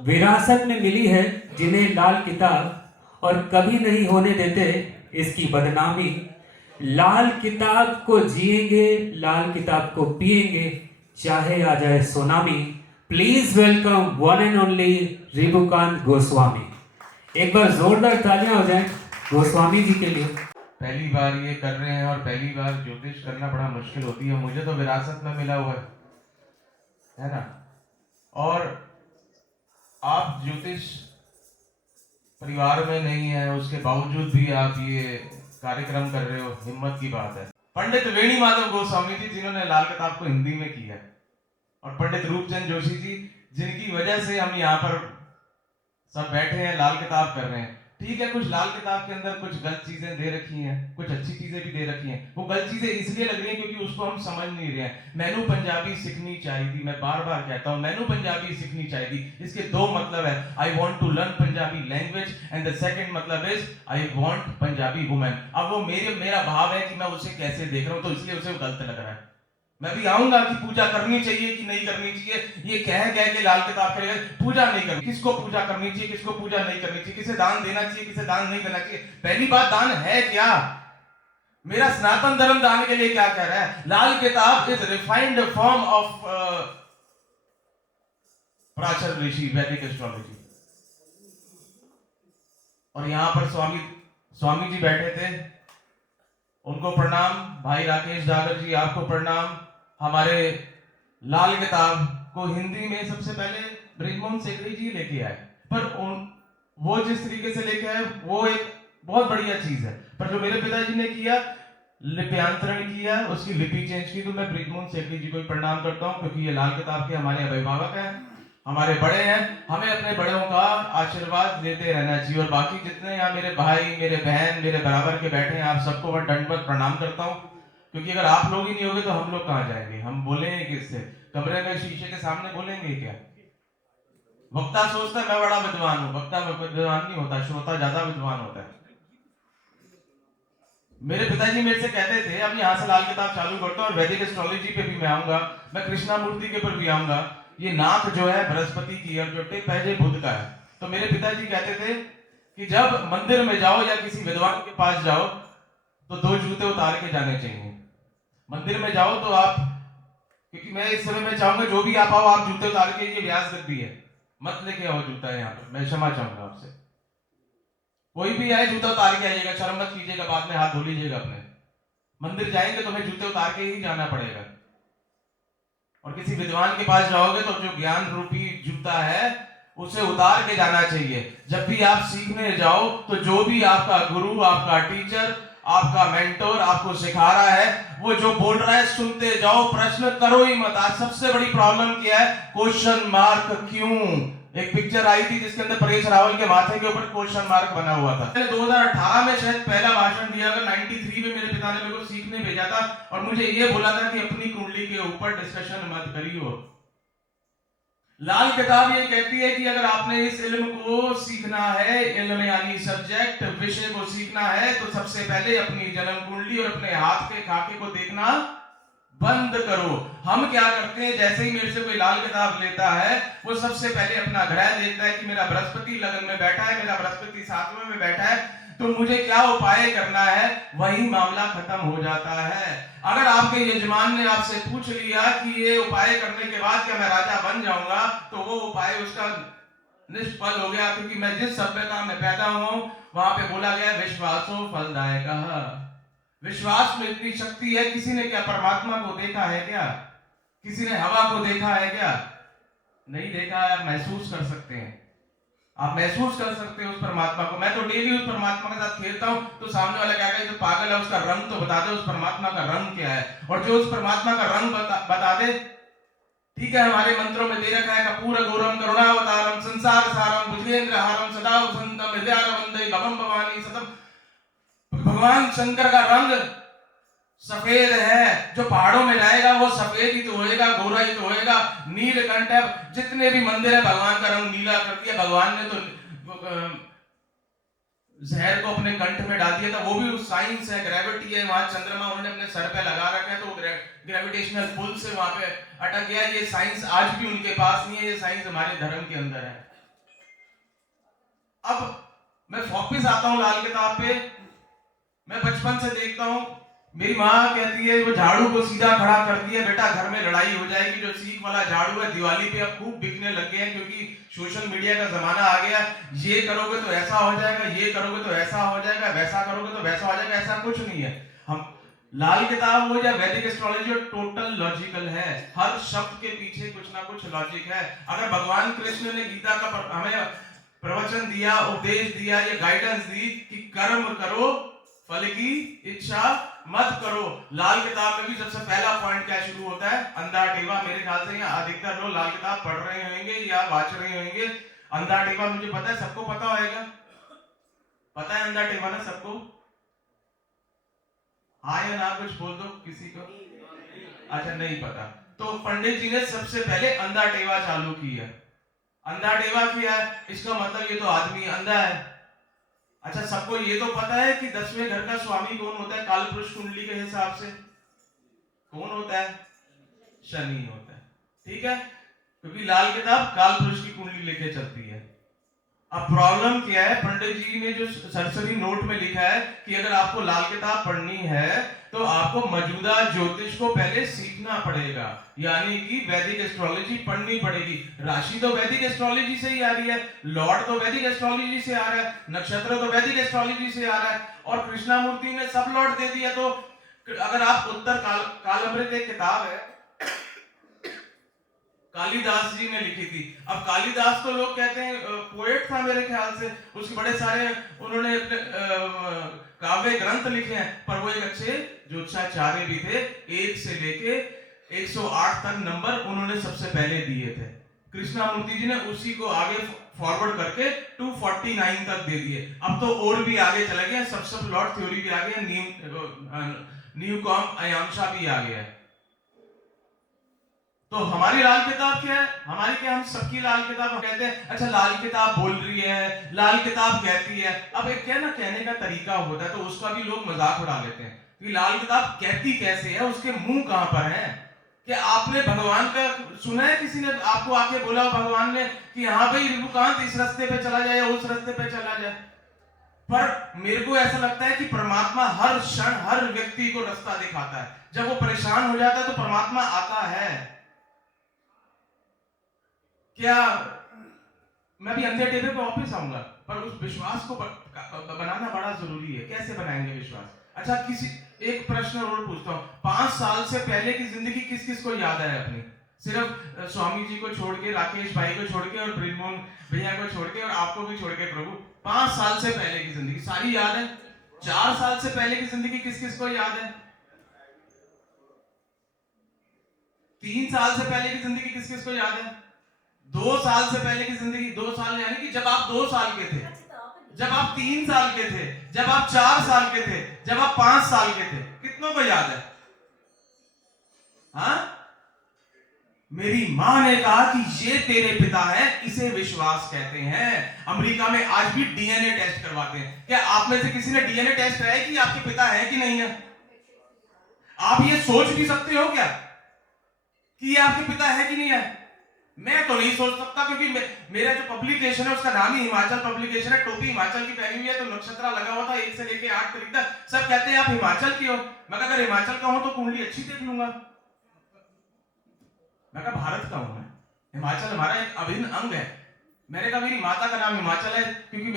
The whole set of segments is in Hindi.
विरासत में मिली है जिन्हें लाल किताब और कभी नहीं होने देते इसकी बदनामी। लाल किताब को जिएंगे, लाल किताब को पिएंगे, चाहे आ जाए tsunami. Please welcome one and only Ribukant Goswami. एक बार जोरदार तालियां हो जाएं गोस्वामी जी के लिए। पहली बार ये कर रहे हैं और पहली बार ज्योतिष करना बड़ा मुश्किल होती है। मुझे तो विरासत में मिला हुआ है ना। और आप ज्योतिष परिवार में नहीं है, उसके बावजूद भी आप ये कार्यक्रम कर रहे हो, हिम्मत की बात है। पंडित वेणुमाधव गोस्वामी जी जिन्होंने लाल किताब को हिंदी में किया है, और पंडित रूपचंद जोशी जी जिनकी वजह से हम यहाँ पर सब बैठे हैं, लाल किताब कर रहे हैं। ठीक है, कुछ लाल किताब के अंदर कुछ गलत चीजें दे रखी हैं, कुछ अच्छी चीजें भी दे रखी हैं। वो गलत चीजें इसलिए लग रही हैं क्योंकि उसको हम समझ नहीं रहे हैं। मैनू पंजाबी सीखनी चाहिए थी, मैं बार बार कहता हूँ मैनू पंजाबी सीखनी चाहिए थी। इसके दो मतलब है, I want to learn Punjabi language, and the second मतलब is I want Punjabi women. अब वो मेरा भाव है कि मैं उसे कैसे देख रहा हूँ, तो इसलिए उसे गलत लग रहा है। मैं भी आऊंगा कि पूजा करनी चाहिए कि नहीं करनी चाहिए, ये कह के लाल किताब करेगा। पूजा नहीं करनी, किसको पूजा करनी चाहिए, किसको पूजा नहीं करनी चाहिए, किसे दान देना चाहिए, किसे दान नहीं देना चाहिए। पहली बात, दान है क्या? मेरा सनातन धर्म दान के लिए क्या कह रहा है? लाल किताब इज रिफाइंड फॉर्म ऑफ प्राचर ऋषि, वैदिक एस्ट्रोलॉजी। और यहां पर स्वामी जी बैठे थे, उनको प्रणाम। भाई राकेश डागर जी, आपको प्रणाम। हमारे लाल किताब को हिंदी में सबसे पहले ब्रिजमोहन सेकरी जी लेके आए, पर वो जिस तरीके से लेके आए वो एक बहुत बढ़िया चीज है। पर जो मेरे पिताजी ने किया, लिप्यांतरण किया, उसकी लिपि चेंज की, तो मैं ब्रिजमोहन सेकरी जी को प्रणाम करता हूँ, क्योंकि ये लाल किताब के हमारे अभिभावक हैं, हमारे बड़े हैं। हमें अपने बड़ों का आशीर्वाद लेते रहना चाहिए। और बाकी जितने यहाँ मेरे भाई, मेरे बहन, मेरे बराबर के बैठे हैं, आप सबको मैं दंडवत प्रणाम करता हूँ। क्योंकि अगर आप लोग ही नहीं होगे तो हम लोग कहाँ जाएंगे? हम बोलेंगे किससे? कमरे में शीशे के सामने बोलेंगे क्या? वक्ता सोचता है मैं बड़ा विद्वान हूँ, वक्ता विद्वान नहीं होता, श्रोता ज्यादा विद्वान होता है। मेरे पिताजी मेरे से कहते थे अब यहाँ से लाल किताब चालू करता हूँ, और वैदिक एस्ट्रोलॉजी पे भी मैं आऊंगा, मैं कृष्णा मूर्ति के ऊपर भी आऊंगा। ये नाक जो है बृहस्पति की, और जो टिप है बुध का है। तो मेरे पिताजी कहते थे कि जब मंदिर में जाओ या किसी विद्वान के पास जाओ तो दो जूते उतार के जाने चाहिए। मंदिर में जाओ तो आप, क्योंकि मैं इस समय में चाहूंगा जो भी आप आओ, आप जूते उतार के, ये व्यास गद्दी है, मत लेके आओ जूता यहाँ पर, मैं क्षमा चाहूंगा आपसे। कोई भी आए जूता उतार के आइएगा, शर्म मत कीजिएगा, बाद में हाथ धो लीजिएगा अपने। मंदिर जाएंगे तो हमें जूते उतार के ही जाना पड़ेगा। और किसी विद्वान के पास जाओगे तो जो ज्ञान रूपी जूता है उसे उतार के जाना चाहिए। जब भी आप सीखने जाओ तो जो भी आपका गुरु, आपका टीचर, आपका मेंटोर आपको सिखा रहा है, वो जो बोल रहा है सुनते जाओ, प्रश्न करो ही मत। आज सबसे बड़ी प्रॉब्लम क्या है? क्वेश्चन मार्क क्यों? एक पिक्चर आई थी जिसके अंदर परेश रावल के माथे के ऊपर क्वेश्चन मार्क बना हुआ था। मैंने 2018 में शायद पहला भाषण दिया था, 93 में मेरे पिता ने मेरे को सीखने भेजा था, और मुझे ये बोला था कि अपनी कुंडली के ऊपर डिस्कशन मत करियो। लाल किताब ये कहती है कि अगर आपने इस इल्म को सीखना है, इल्म यानी सब्जेक्ट, विषय को सीखना है, तो सबसे पहले अपनी जन्म कुंडली और अपने हाथ के खाके को देखना बंद करो। हम क्या करते हैं, जैसे ही मेरे से कोई लाल किताब लेता है, वो सबसे पहले अपना ग्रह देखता है कि मेरा बृहस्पति लगन में बैठा है, मेरा बृहस्पति 7वें में बैठा है, तो मुझे क्या उपाय करना है, वही मामला खत्म हो जाता है। अगर आपके यजमान ने आपसे पूछ लिया कि ये उपाय करने के बाद क्या मैं राजा बन जाऊंगा, तो वो उपाय उसका निष्फल हो गया, क्योंकि मैं जिस सभ्यता में पैदा हुआ हूं वहां पे बोला गया विश्वासो फलदायक। विश्वास में इतनी शक्ति है। किसी ने क्या परमात्मा को देखा है क्या? किसी ने हवा को देखा है क्या? नहीं देखा है। आप महसूस कर सकते हैं, आप महसूस कर सकते हैं उस परमात्मा को। मैं तो डेली उस परमात्मा के साथ खेलता हूं, तो सामने वाला क्या कहे, जो पागल है उसका रंग तो बता दे, उस परमात्मा का रंग क्या है। और जो उस परमात्मा का रंग बता दे, ठीक है, हमारे मंत्रों में दे रखा है कपूर गौरम करुणावतारम संसार सारम भुजगेंद्र हारम सदा वसंतम हृदय वंदे भवम भवानी सतम। भगवान शंकर का रंग सफेद है, जो पहाड़ों में जाएगा वो सफेद ही तो होएगा, गोरा ही तो होएगा। नीलकंठ है, जितने भी मंदिर है भगवान का रंग नीला कर दिया। भगवान ने तो जहर को अपने कंठ में डाल दिया था, वो भी साइंस है, ग्रेविटी है। वहां चंद्रमा उन्होंने अपने सर पे लगा रखा है, तो ग्रेविटेशनल पुल से वहां पे अटक गया। ये साइंस आज भी उनके पास नहीं है, ये साइंस हमारे धर्म के अंदर है। अब मैं वापिस आता हूं लाल किताब पे। मैं बचपन से देखता हूं, मेरी माँ कहती है वो झाड़ू को सीधा खड़ा कर दिया बेटा घर में लड़ाई हो जाएगी। जो सीख वाला झाड़ू है दिवाली पे अब खूब बिकने लग गए हैं, क्योंकि सोशल मीडिया का जमाना आ गया। ये करोगे तो ऐसा हो जाएगा, ये करोगे तो ऐसा हो जाएगा, वैसा करोगे तो वैसा हो जाएगा। ऐसा कुछ नहीं है। हम लाल किताब हो या वैदिक एस्ट्रोलॉजी हो, टोटल लॉजिकल है। हर शब्द के पीछे कुछ ना कुछ लॉजिक है। अगर भगवान कृष्ण ने गीता का हमें प्रवचन दिया, उपदेश दिया, ये गाइडेंस दी कि कर्म करो फल की इच्छा मत करो। लाल किताब में भी सबसे पहला पॉइंट क्या शुरू होता है? अंधा टेवा। मेरे ख्याल से यहाँ अधिकतर लोग लाल किताब पढ़ रहे होंगे या वाच रहे होंगे। अंधा टेवा मुझे पता है, सबको पता होगा। पता है अंधा टेवा ना सबको? हाँ या ना कुछ बोल दो किसी को। अच्छा नहीं पता। तो पंडित जी ने सबसे पहले अंधा टेवा चालू किया। अंधा टेवा किया, इसका मतलब ये तो आदमी अंधा है। अच्छा सबको ये तो पता है कि 10वें घर का स्वामी कौन होता है? काल पुरुष कुंडली के हिसाब से कौन होता है? शनि होता है। ठीक है, क्योंकि लाल किताब काल पुरुष की कुंडली लेके चलती है। अब प्रॉब्लम क्या है? पंडित जी ने जो सरसरी नोट में लिखा है कि अगर आपको लाल किताब पढ़नी है तो आपको मौजूदा ज्योतिष को पहले सीखना पड़ेगा, यानी कि वैदिक एस्ट्रोलॉजी पढ़नी पड़ेगी। राशि तो वैदिक एस्ट्रोलॉजी से ही आ रही है, लॉर्ड तो वैदिक एस्ट्रोलॉजी से आ रहा है, नक्षत्र तो वैदिक एस्ट्रोलॉजी से आ रहा है, और कृष्णामूर्ति ने सब लॉर्ड दे दिया। तो अगर आप उत्तर कालामृत एक किताब है कालिदास जी ने लिखी थी। अब कालिदास तो लोग कहते हैं पोएट था मेरे ख्याल से, उसके बड़े सारे उन्होंने अपने काव्य ग्रंथ लिखे हैं, पर वो एक अच्छे ज्योतिषाचार्य भी थे। 1 से लेके 108 तक नंबर उन्होंने सबसे पहले दिए थे। कृष्णामूर्ति जी ने उसी को आगे फॉरवर्ड करके 249 तक दे दिए। अब तो और भी आगे चले गए, सब लॉर्ड थ्योरी भी आ गया, न्यूकॉम अयांशा भी आ गया। तो हमारी लाल किताब क्या है? हमारी क्या, हम सबकी लाल किताब कहते हैं। अच्छा लाल किताब बोल रही है, लाल किताब कहती है। अब एक क्या ना कहने का तरीका होता है, तो उसका भी लोग मजाक उड़ा लेते हैं कि लाल किताब कहती कैसे है, उसके मुंह कहां पर है? क्या आपने भगवान का सुना है? किसी ने आपको आके बोला भगवान ने कि हाँ भाई रुकांत इस रास्ते पे चला जाए या उस रास्ते पे चला जाए? पर मेरे को ऐसा लगता है कि परमात्मा हर क्षण हर व्यक्ति को रास्ता दिखाता है। जब वो परेशान हो जाता है तो परमात्मा आता है। क्या मैं भी अंधे टेढ़े पे वापस आऊंगा, पर उस विश्वास को बनाना बड़ा जरूरी है। कैसे बनाएंगे विश्वास? अच्छा किसी एक प्रश्न और पूछता हूँ, 5 साल से पहले की जिंदगी किस किस को याद है अपनी? सिर्फ स्वामी जी को छोड़ के, राकेश भाई को छोड़ के, और ब्रिजमोहन भैया को छोड़ के, और आपको भी छोड़ के प्रभु, 5 साल से पहले की जिंदगी सारी याद है। 4 साल से पहले की जिंदगी किस किस को याद है? 3 साल से पहले की जिंदगी किस किस को याद है? 2 साल से पहले की जिंदगी, 2 साल यानी कि जब आप 2 साल के थे, जब आप 3 साल के थे, जब आप 4 साल के थे, जब आप 5 साल के थे, कितनों को याद है? हाँ? मेरी मां ने कहा कि ये तेरे पिता है, इसे विश्वास कहते हैं। अमेरिका में आज भी डीएनए टेस्ट करवाते हैं। क्या आप में से किसी ने डीएनए टेस्ट कराया कि आपके पिता है कि नहीं है? आप ये सोच भी सकते हो क्या कि ये आपके पिता है कि नहीं है? मैं तो नहीं सोच सकता, क्योंकि मेरा जो पब्लिकेशन है उसका नाम ही हिमाचल पब्लिकेशन है। टोपी हिमाचल की पहनी हुई है, तो नक्षत्र लगा हुआ था 1 से लेके 8 तारीख तक। सब कहते हैं आप हिमाचल की हो। मैं अगर हिमाचल का हूं तो कुंडली अच्छी देख लूंगा। मैं कहा भारत का हूं मैं, हिमाचल हमारा एक अभिन्न अंग है। मैंने कहा मेरी माता का नाम हिमाचल है, क्योंकि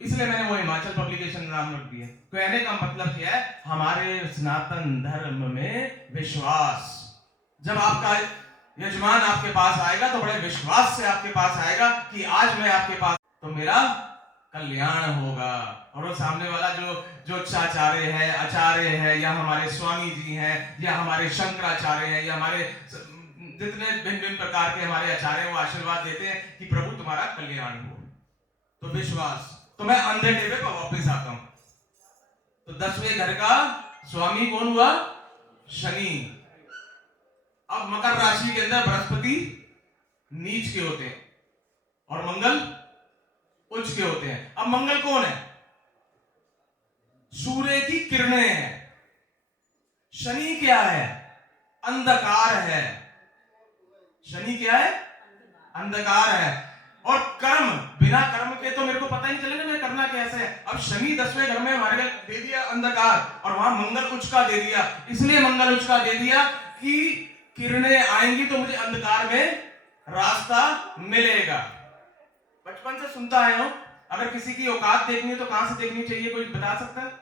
इसलिए मैंने वो हिमाचल पब्लिकेशन नाम रख दिया। कहने का मतलब क्या है? हमारे सनातन धर्म में विश्वास, जब आपका यजमान आपके पास आएगा तो बड़े विश्वास से आपके पास आएगा कि आज मैं आपके पास तो मेरा कल्याण होगा। और वो सामने वाला जो आचार्य है, आचार्य है, या हमारे स्वामी जी हैं, या हमारे शंकराचार्य हैं, या हमारे जितने भिन्न भिन्न प्रकार के हमारे आचार्य, वो आशीर्वाद देते हैं कि प्रभु तुम्हारा कल्याण हो। तो विश्वास। तो मैं अंधे टेढ़े पर वापस आता हूं। तो 10वें घर का स्वामी कौन हुआ? शनि। अब मकर राशि के अंदर बृहस्पति नीच के होते हैं और मंगल उच्च के होते हैं। अब मंगल कौन है? सूर्य की किरणें हैं। शनि क्या है? अंधकार है। शनि क्या है? अंधकार है। और कर्म बिना बिना कर्म के तो मेरे को पता ही नहीं चलेगा मैं करना कैसे है। अब शनि 10वें घर में हमारे घर दे दिया अंधकार, और वहां मंगल उच्च का दे दिया। इसलिए मंगल उच्च का दे दिया कि किरणें आएंगी तो मुझे अंधकार में रास्ता मिलेगा। बचपन से सुनता आया हूं, अगर किसी की औकात देखनी है तो कहां से देखनी चाहिए, कोई बता सकता है?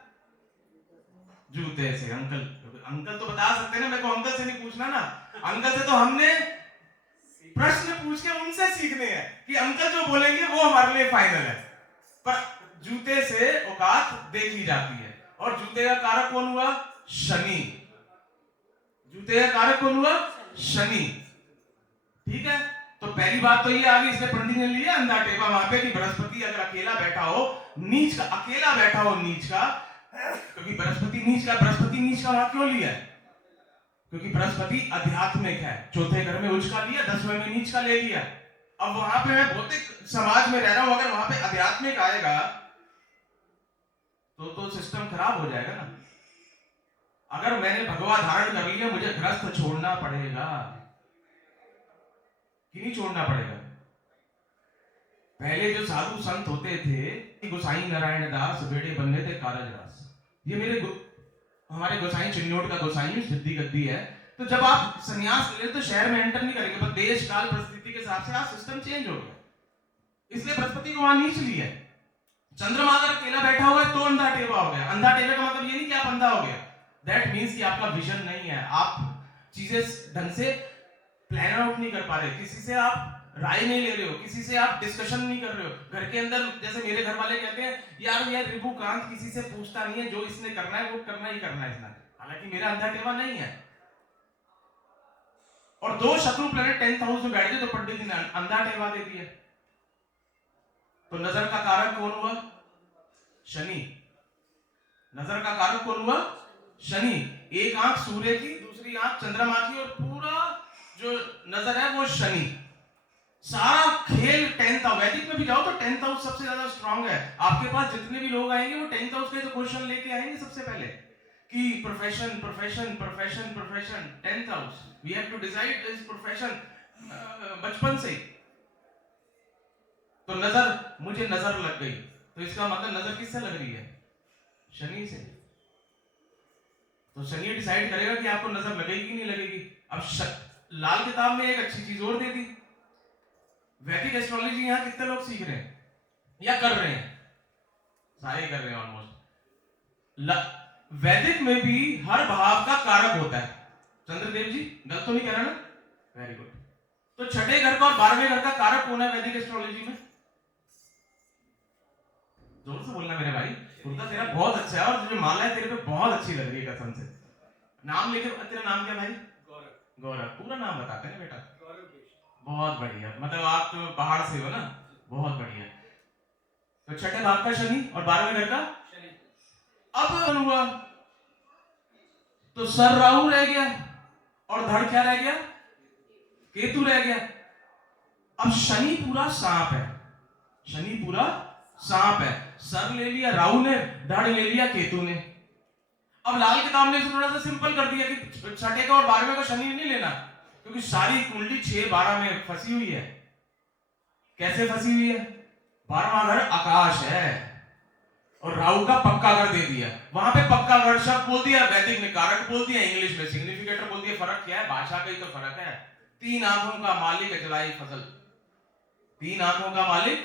जूते से। अंकल तो बता सकते हैं ना, मेरे को अंकल से नहीं पूछना ना। अंकल से तो हमने प्रश्न पूछ के उनसे सीखने हैं कि अंकल जो बोलेंगे वो हमारे लिए फाइनल है। पर जूते से औकात देखी जाती है। और जूते का कारक कौन हुआ? शनि। जूते का कारक कौन हुआ? शनि। ठीक है, तो पहली बात तो ये आ गई, इसने पंडित ने लिया अंधा टेवा वहां पे कि बृहस्पति अगर अकेला बैठा हो नीच का, अकेला बैठा हो नीच का, क्योंकि बृहस्पति नीच का वहां क्यों लिया है? क्योंकि बृहस्पति आध्यात्मिक है। चौथे घर में उच्च का लिया, 10वें में नीच का ले लिया। अब वहां पे मैं भौतिक समाज में रह रहा हूं, अगर वहां पे आध्यात्मिक आएगा तो सिस्टम खराब हो जाएगा ना। अगर मैंने भगवा धारण कर लिया, मुझे ग्रस्त छोड़ना पड़ेगा कि नहीं छोड़ना पड़ेगा? पहले जो साधु संत होते थे, गोसाई नारायण दास बेड़े बनने थे कारज रास। ये हमारे गोसाई चिन्नौट का गोसाई सिद्धि गद्दी है। तो जब आप संन्यास ले तो शहर में एंटर नहीं करेंगे, पर देश काल परिस्थिति के हिसाब से आज सिस्टम चेंज हो गया, इसलिए बृहस्पति को वहां नीच लिया। चंद्रमा अगर अकेला बैठा हुआ है तो अंधा टेवा हो गया। अंधा टेवे का मतलब ये नहीं कि आप अंधा हो गया, दैट मीन्स कि आपका विजन नहीं है, आप चीजें ढंग से प्लान आउट नहीं कर पा रहे, किसी से आप राय नहीं ले रहे हो, किसी से आप डिस्कशन नहीं कर रहे हो। घर के अंदर जैसे मेरे घर वाले कहते हैं, यार रिभुकांत किसी से पूछता नहीं है, जो इसने करना है वो करना ही करना है इसने। हालांकि मेरा अंधा टेवा नहीं है। और 2 शत्रु प्लैनेट 10th हाउस में बैठ गए तो पंडित जी ने अंधा टेवा दे दिया। तो नजर का कारक कौन हुआ? शनि। नजर का कारक कौन हुआ? शनि। एक आंख सूर्य की, दूसरी आंख चंद्रमा की, और पूरा जो नजर है वो शनि। सारा खेल 10th हाउस, वैदिक में भी जाओ तो 10th हाउस सबसे ज्यादा स्ट्रांग है। आपके पास जितने भी लोग आएंगे वो 10th हाउस के तो क्वेश्चन लेके आएंगे सबसे पहले कि profession profession profession profession. 10th house, we have to decide this profession बचपन से। तो मुझे नजर लग गई, तो इसका मतलब नजर किससे लग रही है? शनि से। तो शनि डिसाइड करेगा कि आपको नजर लगेगी कि नहीं लगेगी। अब लाल किताब में एक अच्छी चीज और दे दी, वैदिक एस्ट्रोलॉजी यहां कितने लोग सीख रहे हैं या कर रहे हैं? सारे कर रहे हैं ऑलमोस्ट। वैदिक में भी हर भाव का कारक होता है। चंद्रदेव जी गलत तो नहीं कह रहा ना? Very good. तो छठे घर का और 12वें घर का कारक कौन है वैदिक एस्ट्रोलॉजी में? जोर से बोलना मेरे भाई, कुर्ता तेरा बहुत अच्छा है और जो माला है तेरे पे बहुत अच्छी लग रही है कसम से। नाम लेके, तेरा नाम क्या भाई? गौरव। गौरव, पूरा नाम बताते हैं बेटा? बहुत बढ़िया, मतलब आप तो पहाड़ से हो ना, बहुत बढ़िया। तो छठे भाव का शनि और 12वें घर का शनि। अब हुआ तो सर राहु रह गया और धड़ क्या रह गया? केतु रह गया। अब शनि पूरा सांप है, शनि पूरा सांप है। सर ले लिया राहु ने, धड़ ले लिया केतु ने। अब लाल किताब ने थोड़ा सा सिंपल कर दिया कि छठे का और 12वें का शनि नहीं लेना, क्योंकि सारी कुंडली 6-12 में फंसी हुई है। कैसे फंसी हुई है? 12वां घर आकाश है और राहु का पक्का घर दे दिया। वहां पे पक्का घर शब्द बोल दिया, वैदिक में कारक बोल दिया, इंग्लिश में सिग्निफिकेटर बोल दिया। फर्क क्या है? भाषा का ही तो फर्क है। 3 आंखों का मालिक अजलाई फसल, 3 आंखों का मालिक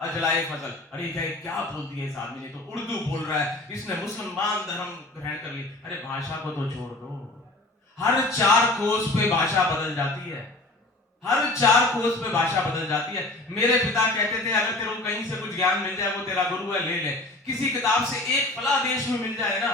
अजलाई फसल। अरे क्या बोल दिया इस आदमी ने, तो उर्दू बोल रहा है, इसने मुसलमान धर्म ग्रहण कर लिया। अरे भाषा को तो छोड़ दो, हर 4 कोस पे भाषा बदल जाती है, हर 4 कोस पे भाषा बदल जाती है। मेरे पिता कहते थे अगर तेरे को कहीं से कुछ ज्ञान मिल जाए वो तेरा गुरु है, ले ले। किसी किताब से एक फला देश में मिल जाए ना,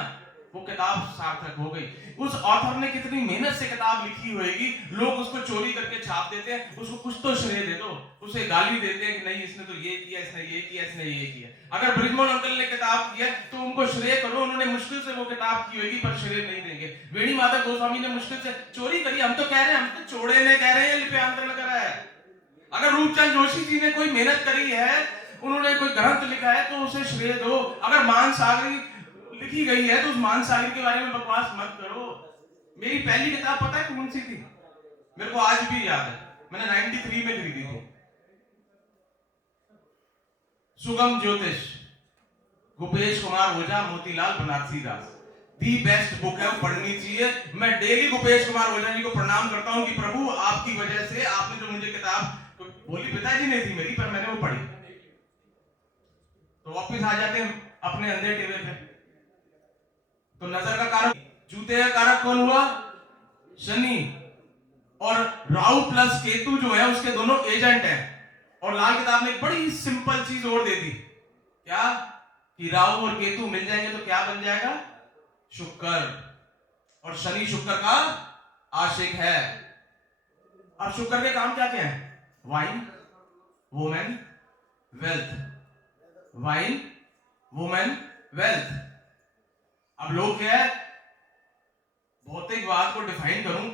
वो किताब सार्थक हो गई। उस ऑथर ने कितनी मेहनत से किताब लिखी होगी, लोग उसको चोरी करके छाप देते हैं, उसको कुछ तो श्रेय दे दो, उसे गाली देते हैं कि नहीं इसने तो ये किया, इसने ये किया, इसने ये किया। अगर ब्रिजमोहन अंकल ने किताब किया तो उनको श्रेय करो, उन्होंने मुश्किल से वो किताब की होगी, पर श्रेय नहीं देंगे। वेणी माधव गोस्वामी ने मुश्किल से चोरी करी, हम तो कह रहे हैं, हम तो चोड़े ने कह रहे हैं, लिप्यांतरण करा है। अगर रूपचंद जोशी जी ने कोई मेहनत करी है, उन्होंने कोई ग्रंथ लिखा है तो उसे श्रेय दो। अगर मानसागरी लिखी गई है तो उस मानसागरी के बारे में बकवास मत करो। मेरी पहली किताब पता है कौन सी थी? मेरे को आज भी याद है, मैंने 93 में खरीदी थी। सुगम ज्योतिष, गुपेश कुमार ओझा, मोतीलाल बनारसी दास। दी बेस्ट बुक है, पढ़नी चाहिए। मैं डेली गुपेश कुमार ओझा जी को प्रणाम करता हूं कि प्रभु आपकी वजह से आपने जो मुझे किताब बोली, पिताजी ने थी मेरी, पर मैंने वो पढ़ी। तो वापिस आ जाते हैं अपने अंधे टेबल पे। तो नजर का कारक, जूते का कारक कौन हुआ? शनि। और राहु प्लस केतु जो है उसके दोनों एजेंट हैं। और लाल किताब ने एक बड़ी सिंपल चीज और दे दी, क्या? कि राहु और केतु मिल जाएंगे तो क्या बन जाएगा? शुक्र। और शनि शुक्र का आशिक है। अब शुक्र के काम क्या क्या है? Wine, women, wealth. Wine, women, wealth. अब लोग क्या है, भौतिकवाद को डिफाइन करूं,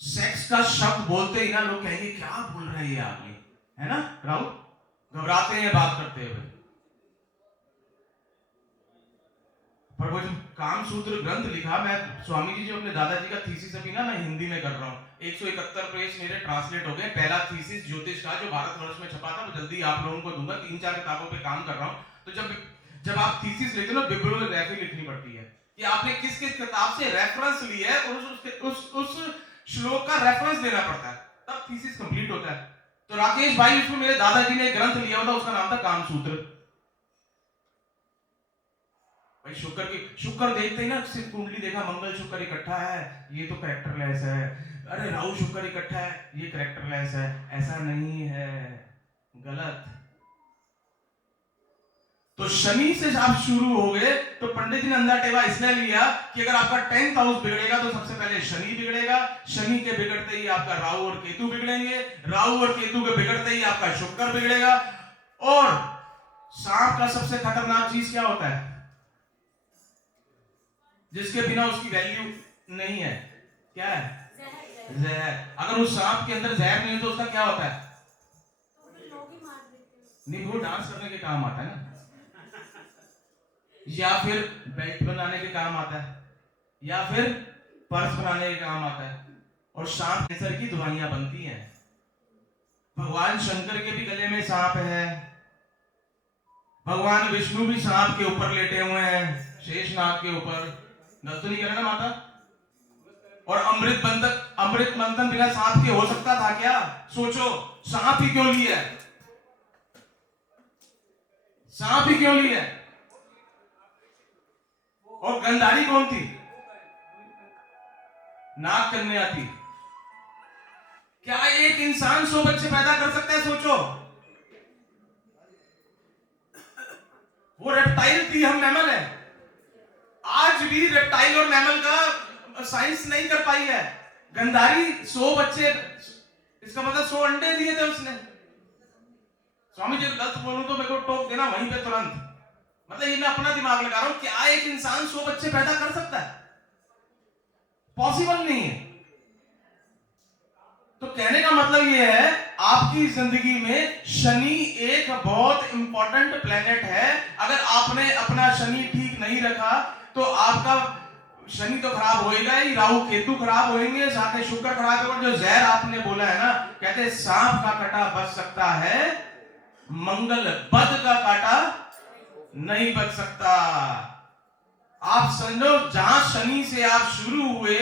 सेक्स का शब्द बोलते ही ना लोग कहेंगे क्या बोल रहे हैं ये आदमी, है ना राहुल? घबराते हैं बात करते हुए। पर वो जो कामसूत्र ग्रंथ लिखा, मैं स्वामी जी जो अपने दादाजी का थीसिस अभी ना मैं हिंदी में कर रहा हूँ, 171 पेज मेरे ट्रांसलेट हो गए। पहला थीसिस ज्योतिष का जो भारतवर्ष में छपा था वो जल्दी आप लोगों को दूंगा, 3-4 किताबों पे काम कर रहा हूँ। तो जब आप थीसिस लिखते हो ना, बिब्लियोग्राफी लिखनी पड़ती है कि आपने किस किस किताब से रेफरेंस लिया है और उस श्लोक का रेफरेंस देना पड़ता है, तब थीसिस कंप्लीट होता है। तो राकेश भाई, उसमें मेरे दादाजी ने एक ग्रंथ लिया था, उसका नाम था कामसूत्र। भाई शुक्र देखते ही ना, सिर्फ कुंडली देखा, मंगल शुक्र इकट्ठा है, ये तो कैरेक्टरलेस है। अरे राहु शुक्र इकट्ठा है, ये कैरेक्टरलेस है। ऐसा नहीं है, गलत। तो शनि से आप शुरू हो गए, तो पंडित जी ने अंधा टेवा इसलिए लिया कि अगर आपका 10th हाउस बिगड़ेगा तो सबसे पहले शनि बिगड़ेगा, शनि के बिगड़ते ही आपका राहु और केतु बिगड़ेंगे, राहु और केतु के बिगड़ते ही आपका शुक्र बिगड़ेगा। और सांप का सबसे खतरनाक चीज क्या होता है? जिसके बिना उसकी वैल्यू नहीं है, क्या है? जहर। अगर उस सांप के अंदर जहर नहीं है तो उसका क्या होता है? नहीं, वो डांस करने के काम आता है ना, या फिर बेल्ट बनाने के काम आता है, या फिर पर्स बनाने के काम आता है। और सांप कैंसर की दवाइयां बनती हैं। भगवान शंकर के भी गले में सांप है, भगवान विष्णु भी सांप के ऊपर लेटे हुए हैं, शेषनाग के ऊपर। गलत तो नहीं कह रहा ना माता? और अमृत मंथन बिना सांप के हो सकता था क्या? सोचो, सांप ही क्यों लिया है? सांप ही क्यों लिया है? और गंधारी कौन थी? नाग कन्या थी। क्या एक इंसान 100 बच्चे पैदा कर सकता है? सोचो, वो रेप्टाइल थी, हम मैमल है। आज भी रेप्टाइल और मैमल का साइंस नहीं कर पाई है। गंधारी 100 बच्चे, इसका मतलब 100 अंडे दिए थे उसने। स्वामी जी गलत बोलूं तो मेरे को टोक देना वहीं पे तुरंत। मतलब ये मैं अपना दिमाग लगा रहा हूं, क्या एक इंसान 100 बच्चे पैदा कर सकता है? पॉसिबल नहीं है। तो कहने का मतलब ये है, आपकी जिंदगी में शनि एक बहुत इंपॉर्टेंट प्लेनेट है। अगर आपने अपना शनि ठीक नहीं रखा तो आपका शनि तो खराब होएगा ही, राहु केतु खराब होंगे, साथ में शुक्र खराब होगा। जो जहर आपने बोला है ना, कहते सांप का काटा बच सकता है, मंगल बद का काटा नहीं बच सकता। आप समझो, जहां शनि से आप शुरू हुए,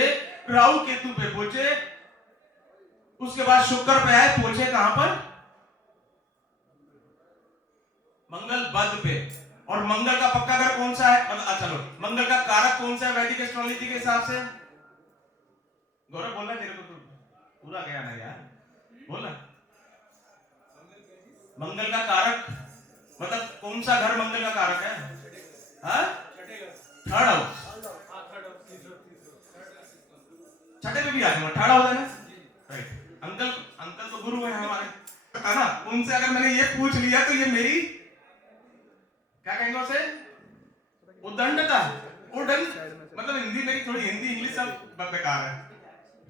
राहु केतु पे पहुंचे, उसके बाद शुक्र पे आए, पहुंचे कहां पर? मंगल बद पे। और मंगल का पक्का घर कौन सा है? मतलब चलो, मंगल का कारक कौन सा है वैदिक एस्ट्रोलॉजी के हिसाब से? गौरव बोलना, तेरे को तो पूरा गया ना यार, बोला। मंगल का कारक मतलब कौन सा घर मंगल का कारक है? हाँ, थर्ड हाउस। छठे पे भी आ जाऊंगा, थर्ड हाउस है ना, राइट। अंकल तो गुरु है हमारे, है ना? उनसे अगर मैंने ये पूछ लिया तो ये मेरी क्या कहेंगे उसे? उद्दंडता, मतलब हिंदी मेरी थोड़ी, हिंदी इंग्लिश सब बेकार है,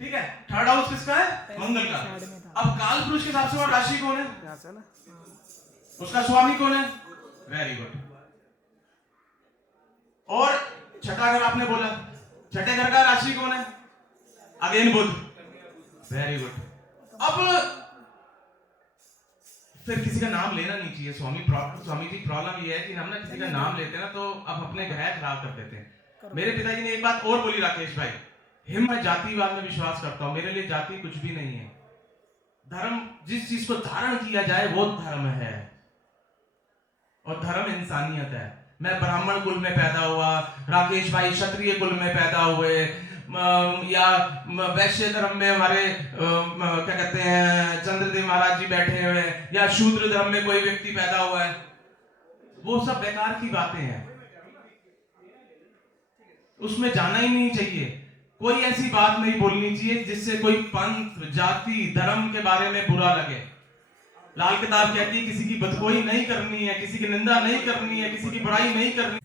ठीक है। थर्ड हाउस किसका है? मंगल का। अब काल पुरुष के हिसाब से वो राशि कौन है? उसका स्वामी कौन है? Very good. और छठा घर आपने बोला, छठे घर का राशि कौन है? अगेन बुध। Very good. अब फिर किसी का नाम लेना नहीं चाहिए। स्वामी जी प्रॉब्लम ये है कि हम ना किसी का नाम लेते हैं ना तो अब अपने ग्रह खराब कर देते हैं। मेरे पिताजी ने एक बात और बोली, राकेश भाई, मैं जातिवाद में विश्वास करता हूं, मेरे लिए जाति कुछ भी नहीं है। धर्म, जिस चीज को धारण किया जाए वो धर्म है, और धर्म इंसानियत है। मैं ब्राह्मण कुल में पैदा हुआ, राकेश भाई क्षत्रिय कुल में पैदा हुए, या वैश्य धर्म में हमारे क्या कहते हैं चंद्रदेव महाराज जी बैठे हुए, या शूद्र धर्म में कोई व्यक्ति पैदा हुआ है, वो सब बेकार की बातें हैं, उसमें जाना ही नहीं चाहिए। कोई ऐसी बात नहीं बोलनी चाहिए जिससे कोई पंथ, जाति, धर्म के बारे में बुरा लगे। लाल किताब कहती है किसी की बदखोई नहीं करनी है, किसी की निंदा नहीं करनी है, किसी की बुराई नहीं करनी।